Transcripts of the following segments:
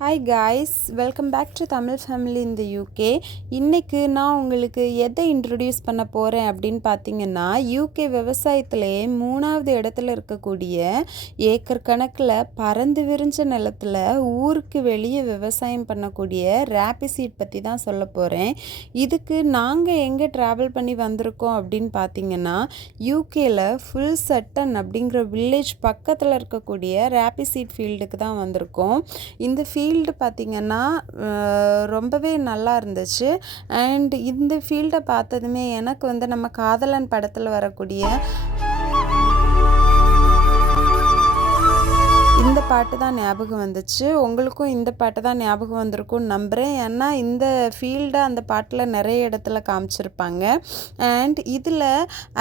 Hi guys, welcome back to Tamil family in the UK. இன்றைக்கு நான் உங்களுக்கு எதை இன்ட்ரடியூஸ் பண்ண போகிறேன் அப்படின்னு பார்த்தீங்கன்னா, யூகே விவசாயத்திலே 3வது இடத்துல இருக்கக்கூடிய ஏக்கர் கணக்கில் பறந்து விரிஞ்ச நிலத்தில் ஊருக்கு வெளியே விவசாயம் பண்ணக்கூடிய ரேப்பி சீட் பற்றி தான் சொல்ல போகிறேன். இதுக்கு நாங்கள் எங்கே ட்ராவல் பண்ணி வந்திருக்கோம் அப்படின்னு பார்த்தீங்கன்னா, யூகேயில் ஃபுல் சட்டன் அப்படிங்கிற வில்லேஜ் பக்கத்தில் இருக்கக்கூடிய ரேப்பி சீட் ஃபீல்டுக்கு தான் வந்திருக்கோம். இந்த ஃபீல்டு பார்த்திங்கன்னா ரொம்பவே நல்லா இருந்துச்சு. அண்ட் இந்த ஃபீல்டை பார்த்ததுமே எனக்கு நம்ம காதலன் படத்தில் வரக்கூடிய இந்த பாட்டு தான் ஞாபகம் வந்துச்சு. உங்களுக்கும் இந்த பாட்டு தான் ஞாபகம் வந்திருக்கும்னு நம்புகிறேன். ஏன்னா இந்த ஃபீல்டை அந்த பாட்டில் நிறைய இடத்துல காமிச்சிருப்பாங்க. அண்ட் இதில்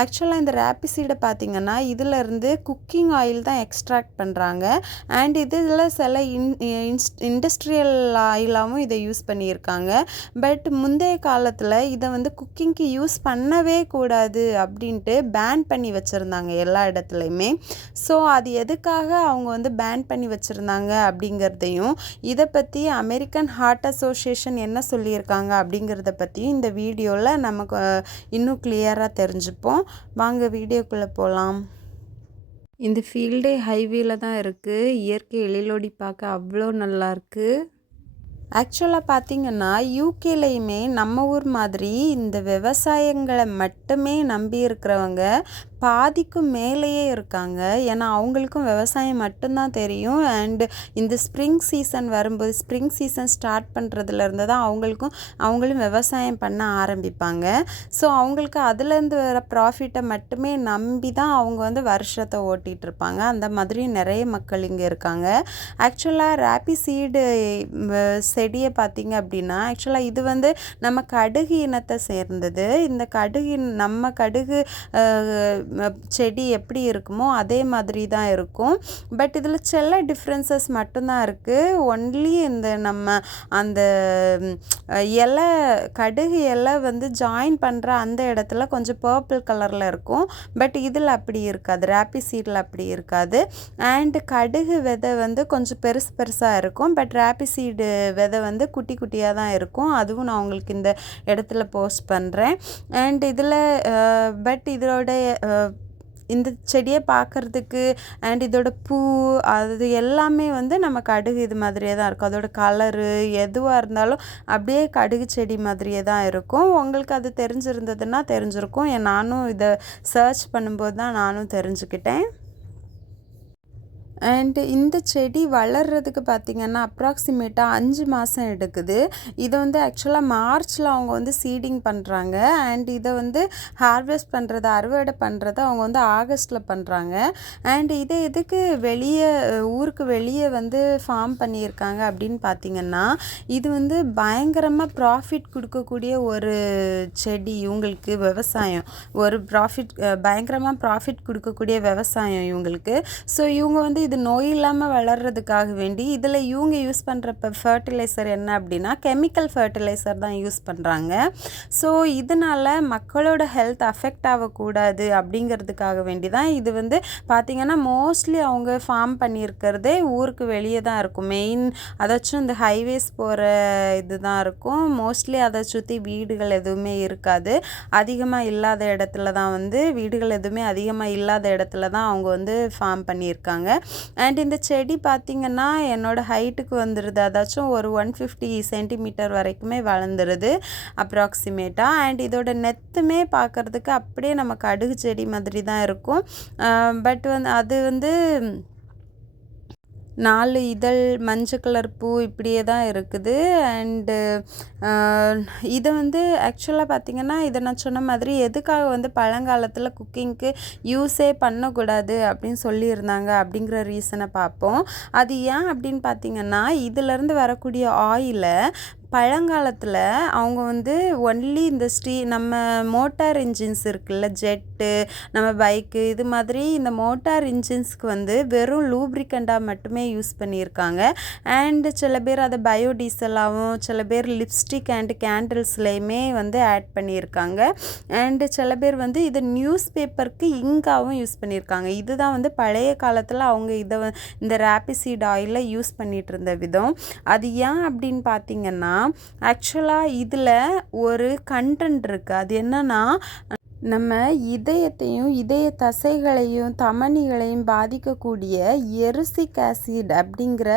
ஆக்சுவலாக இந்த ரேப்பி சீடை பார்த்திங்கன்னா இதிலேருந்து குக்கிங் ஆயில் தான் எக்ஸ்ட்ராக்ட் பண்ணுறாங்க. அண்ட் இதில் சில இண்டஸ்ட்ரியல் ஆயிலாகவும் இதை யூஸ் பண்ணியிருக்காங்க. பட் முந்தைய காலத்தில் இதை குக்கிங்க்கு யூஸ் பண்ணவே கூடாது அப்படின்ட்டு பேன் பண்ணி வச்சுருந்தாங்க எல்லா இடத்துலையுமே. ஸோ அது எதுக்காக அவங்க பேன் பண்ணி வச்சுருந்தாங்க அப்படிங்கிறதையும், இதை பற்றி அமெரிக்கன் ஹார்ட் அசோசியேஷன் என்ன சொல்லியிருக்காங்க அப்படிங்கிறத பற்றியும் இந்த வீடியோவில் நமக்கு இன்னும் கிளியராக தெரிஞ்சுப்போம். வாங்க வீடியோக்குள்ளே போகலாம். இந்த ஃபீல்டே ஹைவேல தான் இருக்குது. இயற்கை எழிலோடி பார்க்க அவ்வளோ நல்லாயிருக்கு. ஆக்சுவலாக பார்த்திங்கன்னா யூகேலையுமே நம்ம ஊர் மாதிரி இந்த விவசாயங்களை மட்டுமே நம்பி இருக்கிறவங்க பாதிக்கும் மேலேயே இருக்காங்க. ஏன்னா அவங்களுக்கும் விவசாயம் மட்டும்தான் தெரியும். அண்டு இந்த ஸ்ப்ரிங் சீசன் வரும்போது, ஸ்ப்ரிங் சீசன் ஸ்டார்ட் பண்ணுறதுலேருந்து தான் அவங்களும் விவசாயம் பண்ண ஆரம்பிப்பாங்க. ஸோ அவங்களுக்கு அதுலேருந்து வர ப்ராஃபிட்டை மட்டுமே நம்பி தான் அவங்க வருஷத்தை ஓட்டிகிட்டு இருப்பாங்க. அந்த மாதிரி நிறைய மக்கள் இங்கே இருக்காங்க. ஆக்சுவலாக ரேப்பி சீடு செடியை பார்த்திங்க அப்படின்னா, ஆக்சுவலாக இது நம்ம கடுகு இனத்தை சேர்ந்தது. இந்த நம்ம கடுகு செடி எப்படி இருக்குமோ அதே மாதிரி தான் இருக்கும். பட் இதில் சில டிஃப்ரென்சஸ் மட்டும்தான் இருக்குது. ஒன்லி இந்த நம்ம அந்த இலை, கடுகு இலை ஜாயின் பண்ணுற அந்த இடத்துல கொஞ்சம் பர்பிள் கலரில் இருக்கும். பட் இதில் அப்படி இருக்காது, ரேப்பி சீடில் அப்படி இருக்காது. அண்டு கடுகு விதை கொஞ்சம் பெருசாக இருக்கும். பட் ரேப்பி சீடு விதை குட்டி குட்டியாக தான் இருக்கும். அதுவும் நான் உங்களுக்கு இந்த இடத்துல போஸ்ட் பண்ணுறேன். அண்ட் இதில் பட் இதோட இந்த செடியை பார்க்குறதுக்கு அண்ட் இதோட பூ அது எல்லாமே நம்ம கடுகு இது மாதிரியே தான் இருக்கும். அதோட கலரு எதுவாக இருந்தாலும் அப்படியே கடுகு செடி மாதிரியே தான் இருக்கும். உங்களுக்கு அது தெரிஞ்சிருந்ததுன்னா தெரிஞ்சிருக்கும். நானும் இதை சர்ச் பண்ணும்போது தான் நானும் தெரிஞ்சுக்கிட்டேன். அண்டு இந்த செடி வளர்கிறதுக்கு பார்த்திங்கன்னா அப்ராக்சிமேட்டாக 5 மாதம் எடுக்குது. இதை ஆக்சுவலாக மார்ச்சில் அவங்க சீடிங் பண்ணுறாங்க. அண்ட் இதை ஹார்வெஸ்ட் பண்ணுறது, அறுவடை பண்ணுறது அவங்க ஆகஸ்ட்டில் பண்ணுறாங்க. அண்ட் இதை எதுக்கு ஊருக்கு வெளியே ஃபார்ம் பண்ணியிருக்காங்க அப்படின்னு பார்த்திங்கன்னா, இது பயங்கரமாக ப்ராஃபிட் கொடுக்கக்கூடிய ஒரு செடி. இவங்களுக்கு விவசாயம் ஒரு பயங்கரமாக ப்ராஃபிட் கொடுக்கக்கூடிய விவசாயம் இவங்களுக்கு. ஸோ இவங்க இது நோய் இல்லாமல் வளர்கிறதுக்காக வேண்டி இதில் இவங்க யூஸ் பண்ணுற ஃபர்டிலைசர் என்ன அப்படின்னா கெமிக்கல் ஃபர்டிலைசர் தான் யூஸ் பண்ணுறாங்க. ஸோ இதனால் மக்களோட ஹெல்த் அஃபெக்ட் ஆகக்கூடாது அப்படிங்கிறதுக்காக வேண்டி தான் இது பார்த்திங்கன்னா மோஸ்ட்லி அவங்க ஃபார்ம் பண்ணியிருக்கிறதே ஊருக்கு வெளியே தான் இருக்கும். அதாச்சும் இந்த ஹைவேஸ் போகிற இது தான் இருக்கும். மோஸ்ட்லி அதை சுற்றி வீடுகள் எதுவுமே இருக்காது. அதிகமாக இல்லாத இடத்துல தான் வீடுகள் எதுவுமே அதிகமாக இல்லாத இடத்துல தான் அவங்க ஃபார்ம் பண்ணியிருக்காங்க. அண்ட் இந்த செடி பார்த்திங்கன்னா என்னோட ஹைட்டுக்கு வந்துடுது. அதாச்சும் ஒரு 150 சென்டிமீட்டர் வரைக்குமே வளர்ந்துருது அப்ராக்சிமேட்டாக. அண்ட் இதோட நெத்துமே பார்க்குறதுக்கு அப்படியே நம்ம கடுகு செடி மாதிரி தான் இருக்கும். பட் அது 4 இதழ், மஞ்சள் கலர் பூ இப்படியே தான் இருக்குது. அண்டு இதை ஆக்சுவலாக பார்த்திங்கன்னா இதை நான் சொன்ன மாதிரி எதுக்காக பழங்காலத்தில் குக்கிங்க்கு யூஸே பண்ணக்கூடாது அப்படின்னு சொல்லியிருந்தாங்க அப்படிங்கிற ரீசனை பார்ப்போம். அது ஏன் அப்படின்னு பார்த்திங்கன்னா, இதிலேருந்து வரக்கூடிய ஆயிலை பழங்காலத்தில் அவங்க வந்து ஒன்லி இந்த நம்ம மோட்டார் இன்ஜின்ஸ் இருக்குல்ல, ஜெட்டு, நம்ம பைக்கு, இது மாதிரி இந்த மோட்டார் இன்ஜின்ஸ்க்கு வந்து வெறும் லூப்ரிகண்டாக மட்டுமே யூஸ் பண்ணியிருக்காங்க. அண்டு சில பேர் அதை பயோடீசலாகவும், சில பேர் லிப்ஸ்டிக் அண்டு கேண்டில்ஸ்லேயுமே வந்து ஆட் பண்ணியிருக்காங்க. அண்டு சில பேர் வந்து இதை நியூஸ் பேப்பருக்கு இங்காகவும் யூஸ் பண்ணியிருக்காங்க. இதுதான் வந்து பழைய காலத்தில் அவங்க இந்த ராபிசீட் ஆயிலை யூஸ் பண்ணிகிட்டு இருந்த விதம். அது ஏன் அப்படின்னு பார்த்தீங்கன்னா, ஆக்சுவலாக இதில் ஒரு கண்டென்ட் இருக்குது. அது என்னன்னா, நம்ம இதயத்தையும் இதய தசைகளையும் தமனிகளையும் பாதிக்கக்கூடிய எரிசிக் ஆசிட் அப்படிங்கிற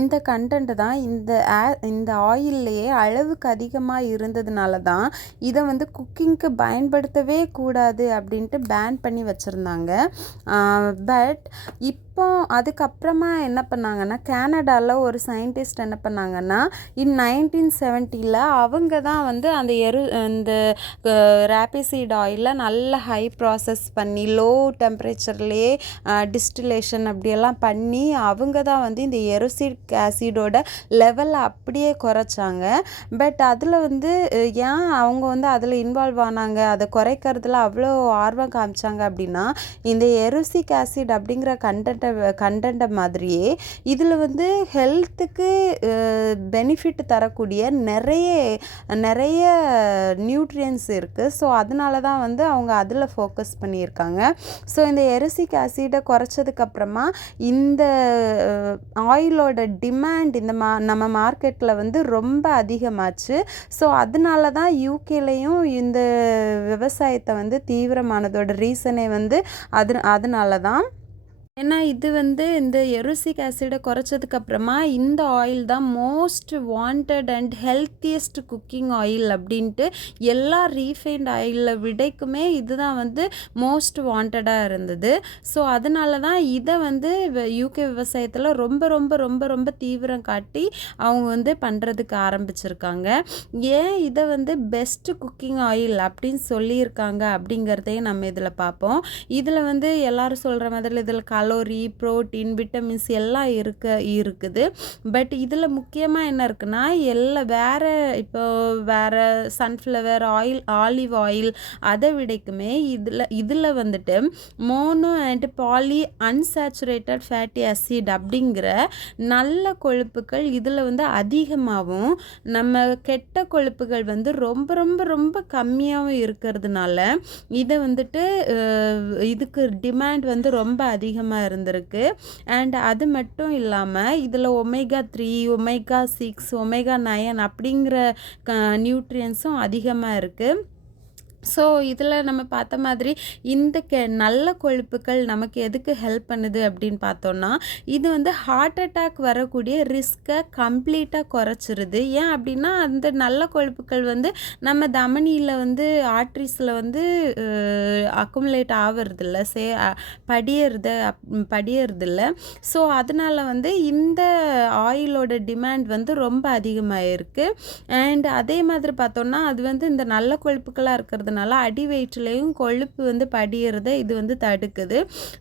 இந்த கண்டென்ட் தான் இந்த ஆயில்லையே அளவுக்கு அதிகமாக இருந்ததுனால தான் இதை வந்து குக்கிங்க்கு பயன்படுத்தவே கூடாது அப்படின்ட்டு பேன் பண்ணி வச்சுருந்தாங்க. பட் இப்போ அதுக்கப்புறமா என்ன பண்ணாங்கன்னா, கனடாவில் ஒரு சயின்டிஸ்ட் என்ன பண்ணாங்கன்னா, 1970 அவங்க தான் வந்து இந்த ராபிசீட் ஆயில் நல்ல ஹை ப்ராசஸ் பண்ணி லோ டெம்பரேச்சர்லேயே டிஸ்டிலேஷன் அப்படியெல்லாம் பண்ணி அவங்க தான் வந்து இந்த எரிசிக் ஆசிடோட லெவலை அப்படியே குறைச்சாங்க. பட் அதில் வந்து ஏன் அவங்க வந்து அதில் இன்வால்வ் ஆனாங்க, அதை குறைக்கிறதுல அவ்வளோ ஆர்வம் காமிச்சாங்க அப்படின்னா, இந்த எரிசிக் ஆசிட் அப்படிங்கிற கண்டென்ட்டை மாதிரியே இதில் வந்து ஹெல்த்துக்கு பெனிஃபிட் தரக்கூடிய நிறைய நியூட்ரியன்ஸ் இருக்குது. ஸோ அதனால தான் வந்து அவங்க அதில் ஃபோக்கஸ் பண்ணியிருக்காங்க. ஸோ இந்த எரிசிக் ஆசிடை குறைச்சதுக்கப்புறமா இந்த ஆயிலோட டிமாண்ட் நம்ம மார்க்கெட்டில் வந்து ரொம்ப அதிகமாச்சு. ஸோ அதனால தான் யூகேலையும் இந்த விவசாயத்தை வந்து தீவிரமானதோட ரீசனே வந்து அதனால தான். ஏன்னா இது வந்து இந்த எரிசிக் ஆசிடை குறைச்சதுக்கப்புறமா இந்த ஆயில் தான் most wanted and healthiest cooking oil அப்படின்ட்டு எல்லா ரீஃபைண்ட் ஆயிலில் விடைக்குமே இதுதான் வந்து மோஸ்ட் வாண்டடாக இருந்தது. ஸோ அதனால தான் இதை வந்து யூகே விவசாயத்தில் ரொம்ப ரொம்ப ரொம்ப ரொம்ப தீவிரம் காட்டி அவங்க வந்து பண்ணுறதுக்கு ஆரம்பிச்சிருக்காங்க. ஏன் இதை வந்து பெஸ்ட் குக்கிங் ஆயில் அப்படின்னு சொல்லியிருக்காங்க அப்படிங்கிறதையும் நம்ம இதில் பார்ப்போம். இதில் வந்து எல்லாரும் சொல்கிற மாதிரி இதில் கலோரி, புரோட்டீன், விட்டமின்ஸ் எல்லாம் இருக்குது. பட் இதில் முக்கியமாக என்ன இருக்குன்னா, வேறு சன்ஃப்ளவர் ஆயில், ஆலிவ் ஆயில் அதை விடைக்குமே இதில் வந்துட்டு mono and poly unsaturated fatty acid அப்படிங்கிற நல்ல கொழுப்புகள் இதில் வந்து அதிகமாகவும் நம்ம கெட்ட கொழுப்புகள் வந்து ரொம்ப ரொம்ப ரொம்ப கம்மியாகவும் இருக்கிறதுனால இதை வந்துட்டு இதுக்கு டிமாண்ட் வந்து ரொம்ப அதிகமாக இருந்திருக்கு. அண்ட் அது மட்டும் இல்லாமல் இதில் omega-3, omega-6, omega-9 அப்படிங்கிற நியூட்ரியன்ஸும் அதிகமாக இருக்குது. ஸோ இதில் நம்ம பார்த்த மாதிரி இந்த நல்ல கொழுப்புகள் நமக்கு எதுக்கு ஹெல்ப் பண்ணுது அப்படின்னு பார்த்தோன்னா, இது வந்து ஹார்ட் அட்டாக் வரக்கூடிய ரிஸ்க்கை கம்ப்ளீட்டாக குறைச்சிருது. ஏன் அப்படின்னா, அந்த நல்ல கொழுப்புகள் வந்து நம்ம தமனியில் வந்து ஆர்ட்ரிஸில் வந்து அக்குமுலேட் ஆகிறதில்ல, படியறதில்ல. ஸோ அதனால் வந்து இந்த ஆயிலோட டிமாண்ட் வந்து ரொம்ப அதிகமாக இருக்குது. அண்ட் அதே மாதிரி பார்த்தோன்னா, அது வந்து இந்த நல்ல கொழுப்புகளாக இருக்கிறது அடி வயிற்றுலையும் கொழுப்பு வந்து படியறதை இது வந்து தடுக்குது.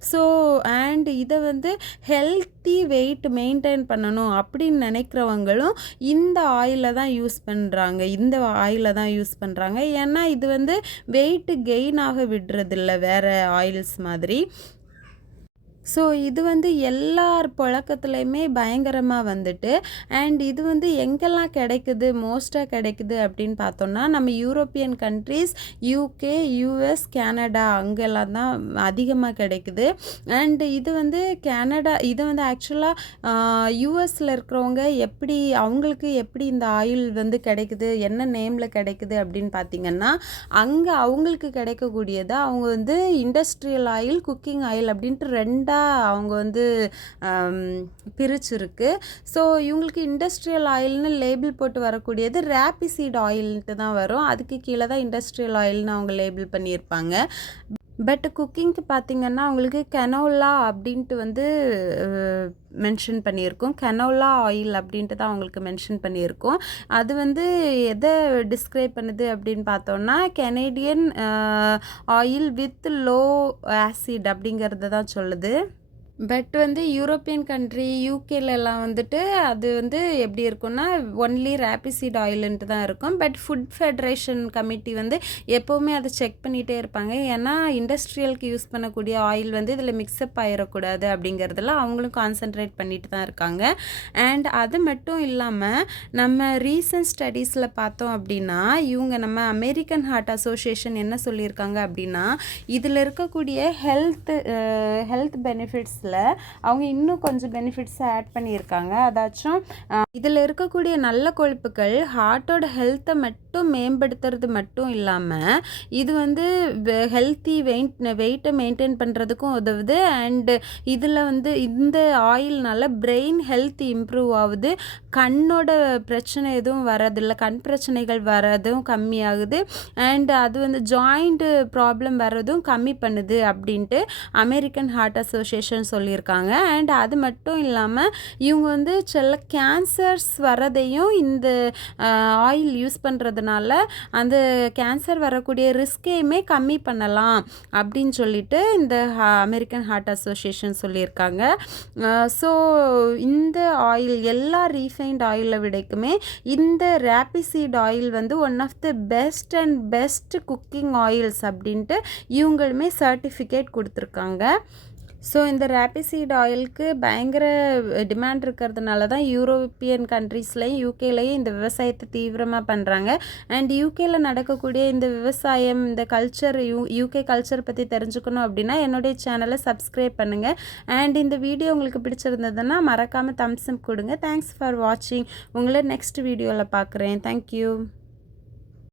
ஸோ அண்ட் இதை வந்து ஹெல்த்தி வெயிட் மெயின்டைன் பண்ணணும் அப்படின்னு நினைக்கிறவங்களும் இந்த ஆயிலை தான் யூஸ் பண்ணுறாங்க. ஏன்னா இது வந்து வெயிட் கெயின் ஆக விடுறதில்ல வேறு ஆயில்ஸ் மாதிரி. ஸோ இது வந்து எல்லார் புழக்கத்துலையுமே பயங்கரமாக வந்துட்டு, அண்ட் இது வந்து எங்கெல்லாம் மோஸ்ட்டாக கிடைக்குது அப்படின்னு பார்த்தோன்னா, நம்ம European countries, UK, US, Canada அங்கெல்லாம் தான் அதிகமாக கிடைக்குது. அண்டு இது வந்து ஆக்சுவலாக யூஎஸில் இருக்கிறவங்க அவங்களுக்கு எப்படி இந்த ஆயில் வந்து கிடைக்குது, என்ன நேமில் கிடைக்குது அப்படின்னு பார்த்திங்கன்னா, அங்கே அவங்களுக்கு கிடைக்கக்கூடியதை அவங்க வந்து இண்டஸ்ட்ரியல் ஆயில், குக்கிங் ஆயில் அப்படின்ட்டு ரெண்டாக அவங்க வந்து பிரிச்சிருக்கு. ஸோ இவங்களுக்கு இண்டஸ்ட்ரியல் ஆயில்னு லேபிள் போட்டு வரக்கூடியது ராபிசீட் ஆயில்ன்ட்டு தான் வரும். அதுக்கு கீழே தான் இண்டஸ்ட்ரியல் ஆயில்னு அவங்க லேபிள் பண்ணியிருப்பாங்க. பட் குக்கிங்க்கு பார்த்திங்கன்னா அவங்களுக்கு கெனோலா அப்படின்ட்டு வந்து மென்ஷன் பண்ணியிருக்கோம். கெனோலா ஆயில் அப்படின்ட்டு தான் அவங்களுக்கு மென்ஷன் பண்ணியிருக்கோம். அது வந்து எதை டிஸ்கிரைப் பண்ணுது அப்படின்னு பார்த்தோன்னா, Canadian oil with low acid அப்படிங்கிறத தான் சொல்லுது. பட் வந்து யூரோப்பியன் கண்ட்ரி, யூகேலலாம் வந்துட்டு அது வந்து எப்படி இருக்கும்னா, ஒன்லி ராபிசீட் ஆயில்ன்ட்டு தான் இருக்கும். பட் ஃபுட் ஃபெடரேஷன் கமிட்டி வந்து எப்போவுமே அதை செக் பண்ணிகிட்டே இருப்பாங்க. ஏன்னா இண்டஸ்ட்ரியலுக்கு யூஸ் பண்ணக்கூடிய ஆயில் வந்து இதில் மிக்ஸ்அப் ஆயிடக்கூடாது அப்படிங்கிறதுல அவங்களும் கான்சென்ட்ரேட் பண்ணிட்டு தான் இருக்காங்க. அண்ட் அது மட்டும் இல்லாமல் நம்ம ரீசன்ட் ஸ்டடீஸில் பார்த்தோம் அப்படின்னா, இவங்க நம்ம அமெரிக்கன் ஹார்ட் அசோசியேஷன் என்ன சொல்லியிருக்காங்க அப்படின்னா, இதில் இருக்கக்கூடிய ஹெல்த் பெனிஃபிட்ஸில் அவங்க இன்னும் கொஞ்சம் பெனிஃபிட்ஸை ஆட் பண்ணியிருக்காங்க. அதாச்சும் இதில் இருக்கக்கூடிய நல்ல கொழுப்புகள் ஹார்ட்டோட ஹெல்த்தை மட்டும் மேம்படுத்துறது மட்டும் இல்லாமல் இது வந்து ஹெல்த்தி வெயிட்டை மெயின்டைன் பண்ணுறதுக்கும் உதவுது. அண்டு இதில் வந்து இந்த ஆயில்னால பிரெயின் ஹெல்த் இம்ப்ரூவ் ஆகுது. கண்ணோட பிரச்சனை எதுவும் வரதில்லை, கண் பிரச்சனைகள் வரதும் கம்மியாகுது. அண்ட் அது வந்து ஜாயிண்ட் ப்ராப்ளம் வர்றதும் கம்மி பண்ணுது அப்படின்ட்டு அமெரிக்கன் ஹார்ட் அசோசியேஷன் சொல்லியிருக்காங்க. அண்ட் அது மட்டும் இல்லாமல் இவங்க வந்து சில கேன்சர்ஸ் வரதையும் இந்த ஆயில் யூஸ் பண்ணுறதுனால அந்த கேன்சர் வரக்கூடிய ரிஸ்கையுமே கம்மி பண்ணலாம் அப்படின்னு சொல்லிட்டு இந்த அமெரிக்கன் ஹார்ட் அசோசியேஷன் சொல்லியிருக்காங்க. ஸோ இந்த ஆயில் எல்லா ரீஃபைண்ட் ஆயிலை விடைக்குமே இந்த ராபிசீட் ஆயில் வந்து one of the best cooking oils அப்படின்ட்டு இவங்களுமே சர்டிஃபிகேட் கொடுத்துருக்காங்க. ஸோ இந்த ராபிசீட் ஆயிலுக்கு பயங்கர டிமாண்ட் இருக்கிறதுனால தான் யூரோப்பியன் கண்ட்ரீஸ்லையும் யூகேலையும் இந்த விவசாயத்தை தீவிரமாக பண்ணுறாங்க. அண்ட் யூகேயில் நடக்கக்கூடிய இந்த விவசாயம், இந்த கல்ச்சர், யூகே கல்ச்சர் பற்றி தெரிஞ்சுக்கணும் அப்படின்னா என்னுடைய சேனலை சப்ஸ்கிரைப் பண்ணுங்கள். அண்ட் இந்த வீடியோ உங்களுக்கு பிடிச்சிருந்ததுன்னா மறக்காமல் தம்ஸ் அப் கொடுங்க. தேங்க்ஸ் ஃபார் வாட்சிங். உங்களை நெக்ஸ்ட் வீடியோவில் பார்க்குறேன். தேங்க்யூ.